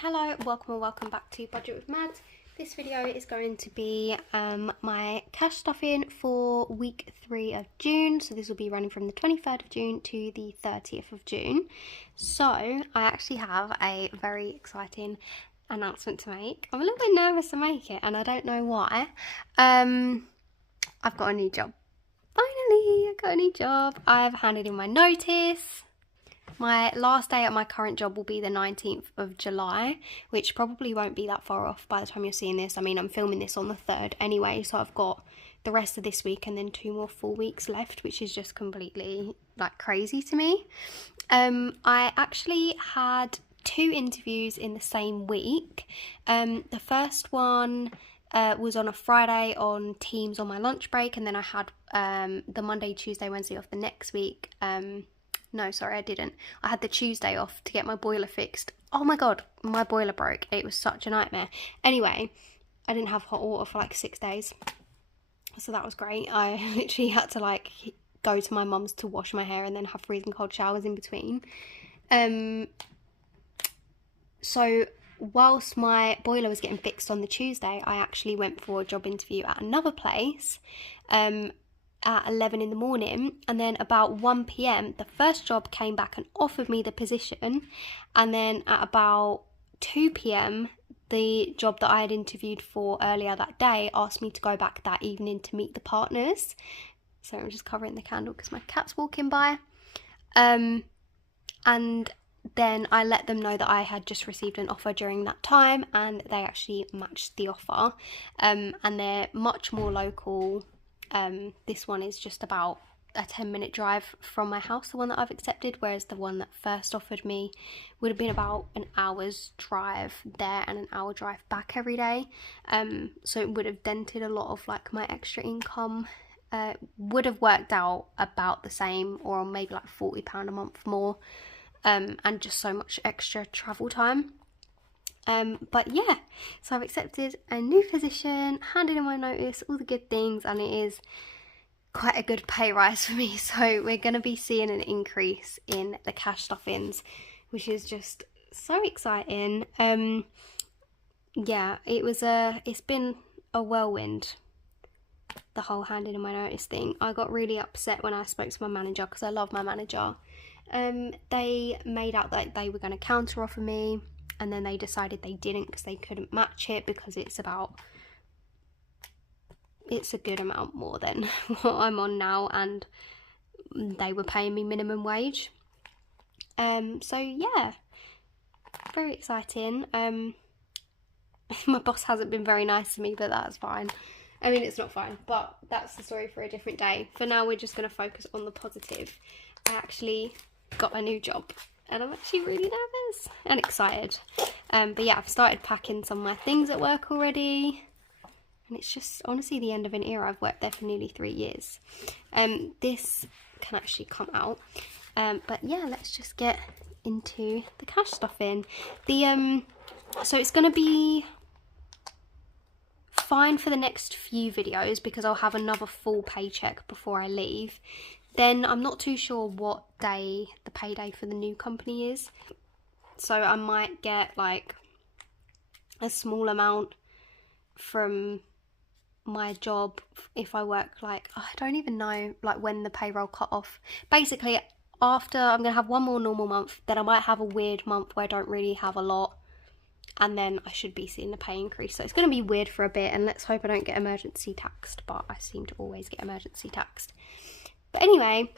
Hello, welcome or welcome back to Budget with Mads. This video is going to be my cash stuffing for week 3 of June. So this will be running from the 23rd of June to the 30th of June. So I actually have a very exciting announcement to make. I'm a little bit nervous to make it and I don't know why. I've got a new job. Finally, I got a new job. I've handed in my notice. My last day at my current job will be the 19th of July, which probably won't be that far off by the time you're seeing this. I mean, I'm filming this on the 3rd anyway, so I've got the rest of this week and then 2 more full weeks left, which is just completely, like, crazy to me. I actually had 2 interviews in the same week. The first one was on a Friday on Teams on my lunch break, and then I had the Monday, Tuesday, Wednesday off the next week. No, sorry, I didn't. I had the Tuesday off to get my boiler fixed. Oh my god, my boiler broke. It was such a nightmare. Anyway, I didn't have hot water for like 6 days. So that was great. I literally had to like go to my mum's to wash my hair and then have freezing cold showers in between. So whilst my boiler was getting fixed on the Tuesday, I actually went for a job interview at another place. At 11 in the morning, and then about 1 p.m. the first job came back and offered me the position, and then at about 2 p.m. the job that I had interviewed for earlier that day asked me to go back that evening to meet the partners. So I'm just covering the candle because my cat's walking by. And then I let them know that I had just received an offer during that time, and they actually matched the offer. And they're much more local. This one is just about a 10-minute drive from my house, the one that I've accepted, whereas the one that first offered me would have been about an hour's drive there and an hour drive back every day. So it would have dented a lot of like my extra income. Would have worked out about the same, or maybe like £40 a month more, and just so much extra travel time. But yeah, so I've accepted a new position, handed in my notice, all the good things, and it is quite a good pay rise for me. So we're going to be seeing an increase in the cash stuffings, which is just so exciting. Yeah, it's been a whirlwind, the whole handing in my notice thing. I got really upset when I spoke to my manager, because I love my manager. They made out that they were going to counter offer me, and then they decided they didn't because they couldn't match it, because it's a good amount more than what I'm on now, and they were paying me minimum wage. So yeah, very exciting. My boss hasn't been very nice to me, but that's fine. I mean, it's not fine, but that's the story for a different day. For now, we're just going to focus on the positive. I actually got a new job, and I'm actually really nervous and excited. But yeah, I've started packing some of my things at work already. And it's just honestly the end of an era. I've worked there for nearly 3 years. This can actually come out. But yeah, let's just get into the cash stuffing. So it's going to be fine for the next few videos, because I'll have another full paycheck before I leave. Then I'm not too sure what day the payday for the new company is. So I might get like a small amount from my job if I work, like, I don't even know like when the payroll cut off. Basically, after I'm going to have one more normal month, then I might have a weird month where I don't really have a lot, and then I should be seeing the pay increase. So it's going to be weird for a bit, and let's hope I don't get emergency taxed, but I seem to always get emergency taxed. But anyway,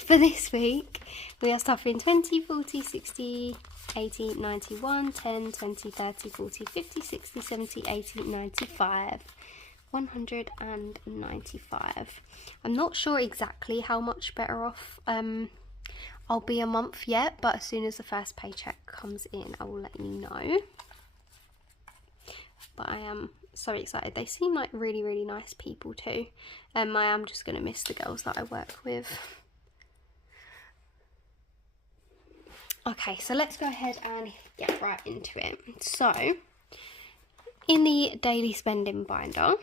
for this week, we are stuffing 20, 40, 60, 80, 91, 10, 20, 30, 40, 50, 60, 70, 80, 95, 195. I'm not sure exactly how much better off I'll be a month yet, but as soon as the first paycheck comes in, I will let you know. But I am so excited. They seem like really, really nice people too. I am just going to miss the girls that I work with. Okay, so let's go ahead and get right into it. So, in the daily spending binder,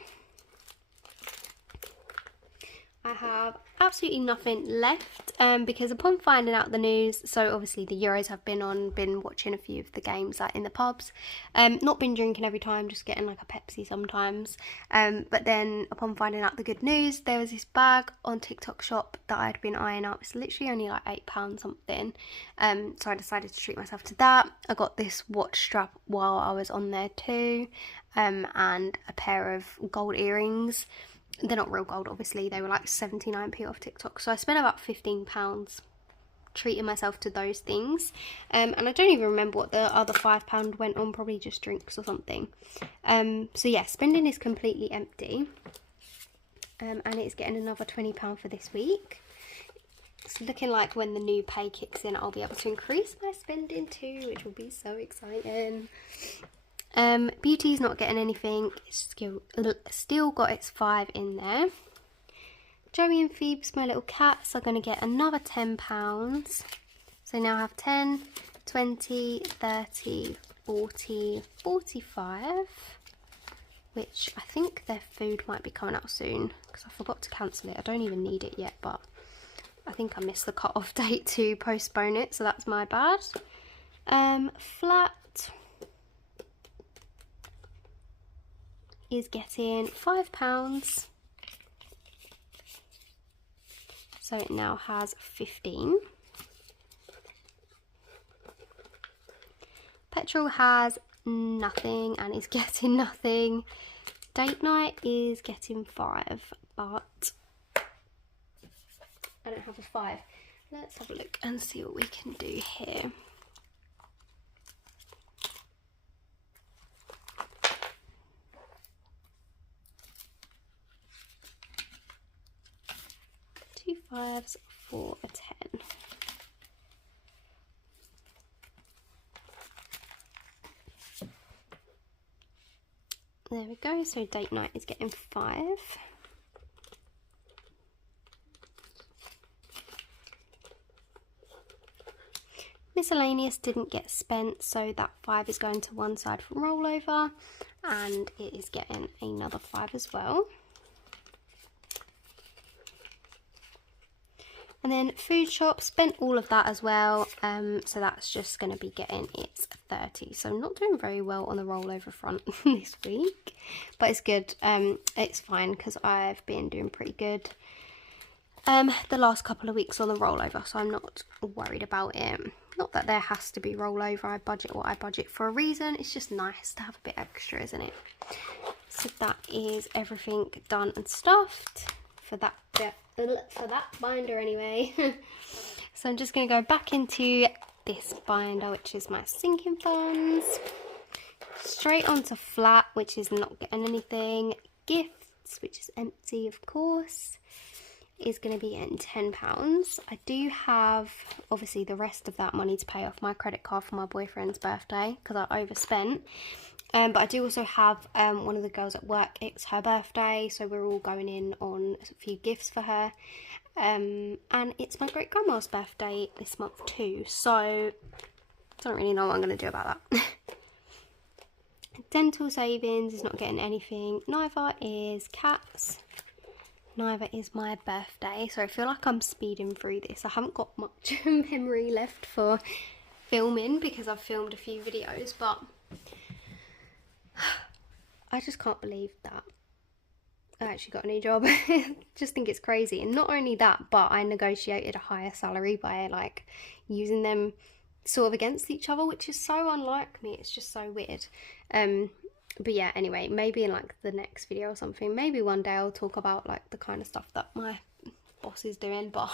I have absolutely nothing left because upon finding out the news, so obviously the Euros have been on, been watching a few of the games like in the pubs, not been drinking every time, just getting like a Pepsi sometimes, but then upon finding out the good news, there was this bag on TikTok shop that I'd been eyeing up. It's literally only like £8 something, so I decided to treat myself to that. I got this watch strap while I was on there too, and a pair of gold earrings. They're not real gold, obviously. They were like 79p off TikTok. So I spent about £15 treating myself to those things. And I don't even remember what the other £5 went on. Probably just drinks or something. So yeah, spending is completely empty. And it's getting another £20 for this week. It's looking like when the new pay kicks in, I'll be able to increase my spending too, which will be so exciting. Beauty's not getting anything. It's still got its 5 in there. Joey and Phoebes, my little cats, are going to get another £10. So now I have 10, 20, 30, 40, 45. Which I think their food might be coming out soon because I forgot to cancel it. I don't even need it yet, but I think I missed the cut-off date to postpone it, so that's my bad. Flat is getting £5, so it now has 15. Petrol has nothing and is getting nothing. Date night is getting 5, but I don't have a 5. Let's have a look and see what we can do here. Two 5s for a 10. There we go, so date night is getting 5. Miscellaneous didn't get spent, so that 5 is going to one side for rollover, and it is getting another 5 as well. And then food shop, spent all of that as well, so that's just going to be getting its 30. So I'm not doing very well on the rollover front this week, but it's good. It's fine because I've been doing pretty good the last couple of weeks on the rollover, so I'm not worried about it. Not that there has to be rollover. I budget what I budget for a reason. It's just nice to have a bit extra, isn't it? So that is everything done and stuffed for that bit. For that binder anyway. So I'm just going to go back into this binder, which is my sinking funds, straight onto flat, which is not getting anything. Gifts, which is empty of course, is going to be getting £10. I do have obviously the rest of that money to pay off my credit card for my boyfriend's birthday because I overspent. But I do also have one of the girls at work, it's her birthday, so we're all going in on a few gifts for her. And it's my great grandma's birthday this month too, so I don't really know what I'm going to do about that. Dental savings is not getting anything. Neither is cats. Neither is my birthday, so I feel like I'm speeding through this. I haven't got much memory left for filming because I've filmed a few videos, but I just can't believe that I actually got a new job. Just think it's crazy. And not only that, but I negotiated a higher salary by like using them sort of against each other, which is so unlike me. It's just so weird. But yeah, anyway, maybe in like the next video or something, maybe one day I'll talk about like the kind of stuff that my boss is doing, but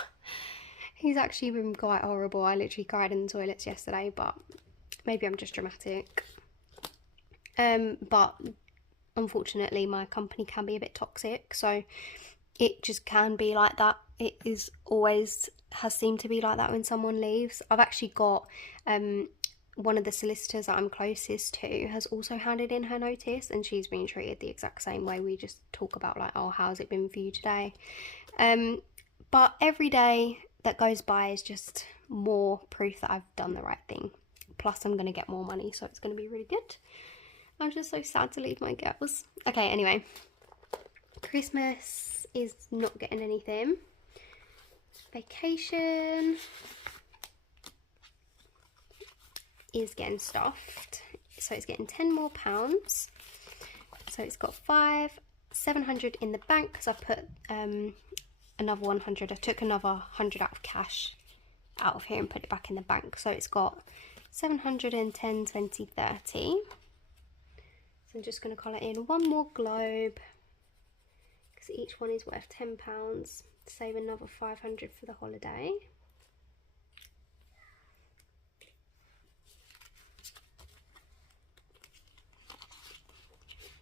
he's actually been quite horrible. I literally cried in the toilets yesterday, but maybe I'm just dramatic. But unfortunately my company can be a bit toxic, so it just can be like that. It is always has seemed to be like that when someone leaves. I've actually got one of the solicitors that I'm closest to has also handed in her notice, and she's been treated the exact same way. We just talk about like, oh, how's it been for you today? But every day that goes by is just more proof that I've done the right thing. Plus I'm going to get more money, so it's going to be really good. I'm just so sad to leave my girls. Okay, anyway. Christmas is not getting anything. Vacation is getting stuffed, so it's getting 10 more pounds. So it's got 700 in the bank because I put another 100. I took another 100 out of cash out of here and put it back in the bank. So it's got 710, 20, 30. So I'm just going to colour in one more globe because each one is worth £10. Save another 500 for the holiday.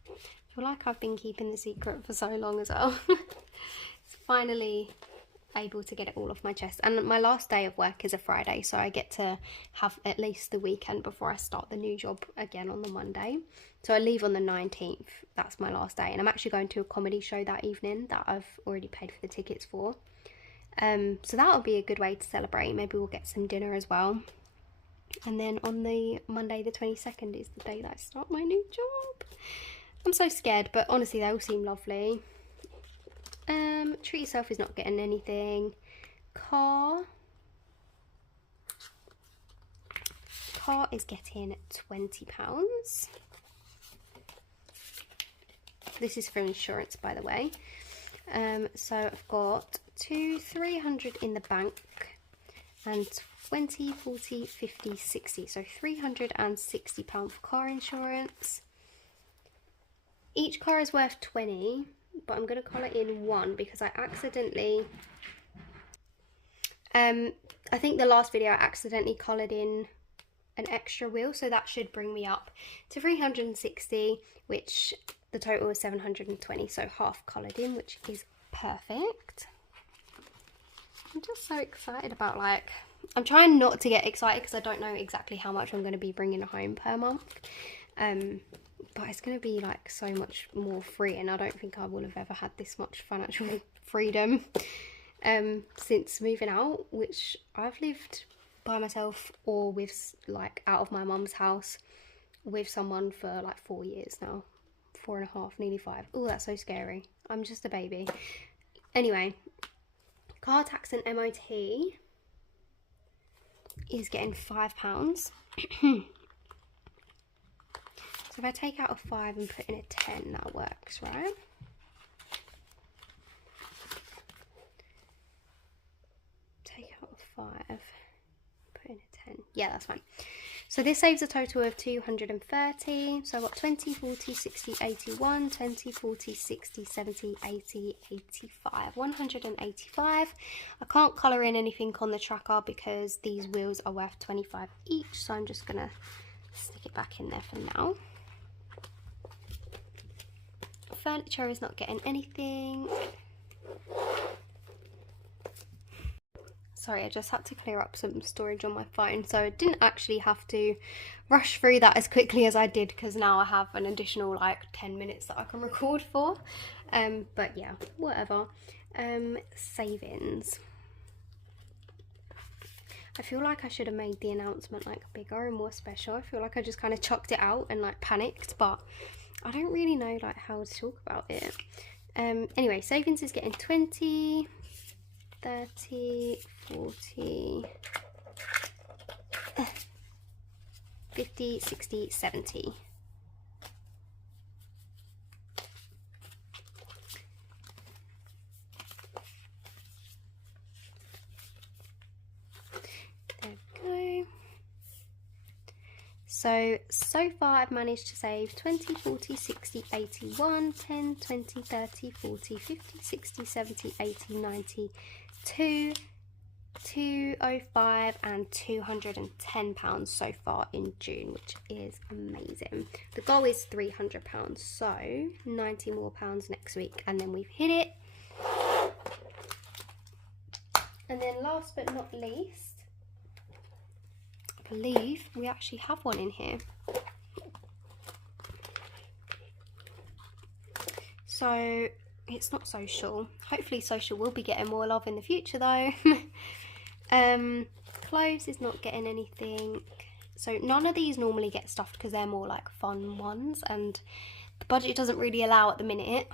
I feel like I've been keeping the secret for so long as well. It's finally able to get it all off my chest. And my last day of work is a Friday, so I get to have at least the weekend before I start the new job again on the Monday. So I leave on the 19th. That's my last day, and I'm actually going to a comedy show that evening that I've already paid for the tickets for. So that'll be a good way to celebrate. Maybe we'll get some dinner as well. And then on the Monday the 22nd is the day that I start my new job. I'm so scared, but honestly they all seem lovely. Treat yourself is not getting anything. Car is getting £20. This is for insurance, by the way. So I've got 300 in the bank and 20, 40, 50, 60. So £360 for car insurance. Each car is worth 20, but I'm going to colour in one because I accidentally, I think the last video I accidentally coloured in an extra wheel, so that should bring me up to 360, which the total is 720, so half coloured in, which is perfect. I'm just so excited about, like, I'm trying not to get excited because I don't know exactly how much I'm going to be bringing home per month. But it's going to be like so much more free, and I don't think I will have ever had this much financial freedom since moving out, which I've lived by myself or with, like, out of my mum's house with someone for like 4 years now. 4.5, nearly 5. Oh, that's so scary. I'm just a baby. Anyway, car tax and MOT is getting £5. So if I take out a 5 and put in a 10, that works, right? Take out a 5, put in a 10. Yeah, that's fine. So this saves a total of 230. So I've got 20, 40, 60, 81, 20, 40, 60, 70, 80, 85, 185. I can't colour in anything on the tracker because these wheels are worth 25 each. So I'm just going to stick it back in there for now. Furniture is not getting anything. Sorry, I just had to clear up some storage on my phone, so I didn't actually have to rush through that as quickly as I did because now I have an additional like 10 minutes that I can record for. But yeah, whatever. Savings. I feel like I should have made the announcement like bigger and more special. I feel like I just kind of chucked it out and like panicked, but I don't really know like how to talk about it. Anyway, savings is getting 20, 30, 40, 50, 60, 70. There we go. So far I've managed to save 20, 40, 60, 81, 10, 20, 30, 40, 50, 60, 70, 80, 90, 205 and £210 so far in June, which is amazing. The goal is £300, so 90 more pounds next week and then we've hit it. And then last but not least, I believe we actually have one in here. So it's not social. Hopefully social will be getting more love in the future though. Clothes is not getting anything. So none of these normally get stuffed because they're more like fun ones and the budget doesn't really allow at the minute.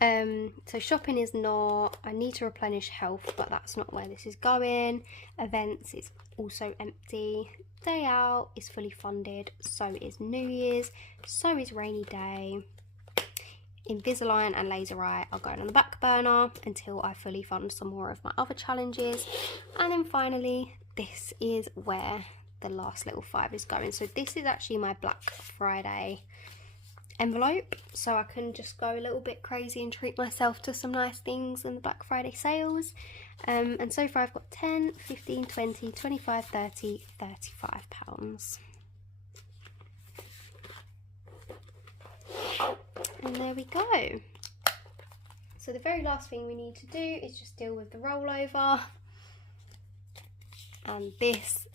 So shopping is not, I need to replenish health, but that's not where this is going. Events is also empty. Day out is fully funded, so is New Year's, so is rainy day. Invisalign and laser eye are going on the back burner until I fully fund some more of my other challenges. And then finally, this is where the last little 5 is going. So this is actually my Black Friday envelope, so I can just go a little bit crazy and treat myself to some nice things in the Black Friday sales. And so far I've got 10, 15, 20, 25, 30, 35 pounds. And there we go. So the very last thing we need to do is just deal with the rollover. And this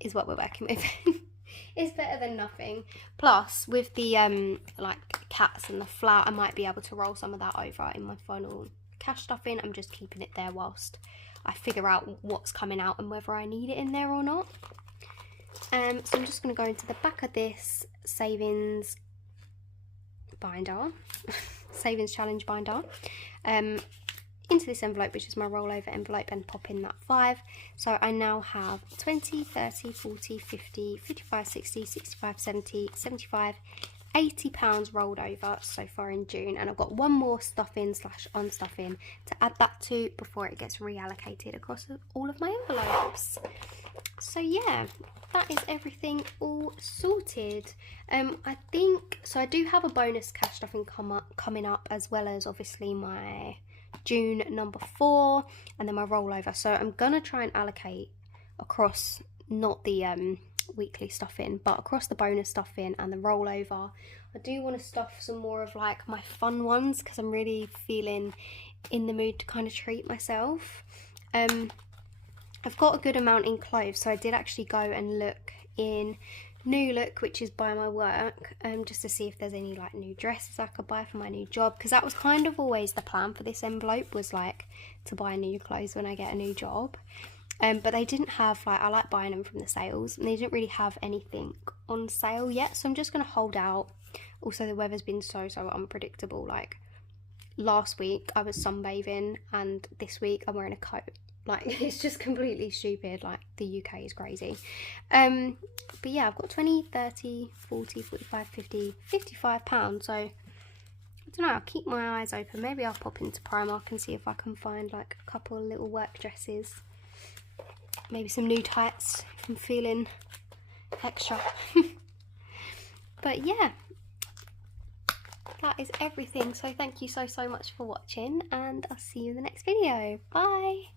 is what we're working with. It's better than nothing. Plus, with the like cats and the flat, I might be able to roll some of that over in my final cash stuffing. I'm just keeping it there whilst I figure out what's coming out and whether I need it in there or not. So I'm just going to go into the back of this savings binder, savings challenge binder, into this envelope, which is my rollover envelope, and pop in that 5. So I now have 20, 30, 40, 50, 55, 60, 65, 70, 75, 80 pounds rolled over so far in June, and I've got one more stuffing / unstuffing to add that to before it gets reallocated across all of my envelopes. So yeah, that is everything all sorted. I think so. I do have a bonus cash stuffing coming up, as well as obviously my June number 4 and then my rollover. So I'm gonna try and allocate across not the weekly stuffing, but across the bonus stuffing and the rollover. I do want to stuff some more of like my fun ones because I'm really feeling in the mood to kind of treat myself. I've got a good amount in clothes, so I did actually go and look in New Look, which is by my work, just to see if there's any like new dresses I could buy for my new job, because that was kind of always the plan for this envelope, was like to buy new clothes when I get a new job. But they didn't have, like, I like buying them from the sales, and they didn't really have anything on sale yet, so I'm just going to hold out. Also, the weather's been so unpredictable. Like, last week I was sunbathing, and this week I'm wearing a coat. Like, it's just completely stupid. Like, the UK is crazy. But yeah, I've got 20, 30, 40, 45, 50, 55 pounds. So, I don't know, I'll keep my eyes open. Maybe I'll pop into Primark and see if I can find, like, a couple of little work dresses. Maybe some new tights if I'm feeling extra. But yeah, that is everything. So thank you so much for watching, and I'll see you in the next video. Bye!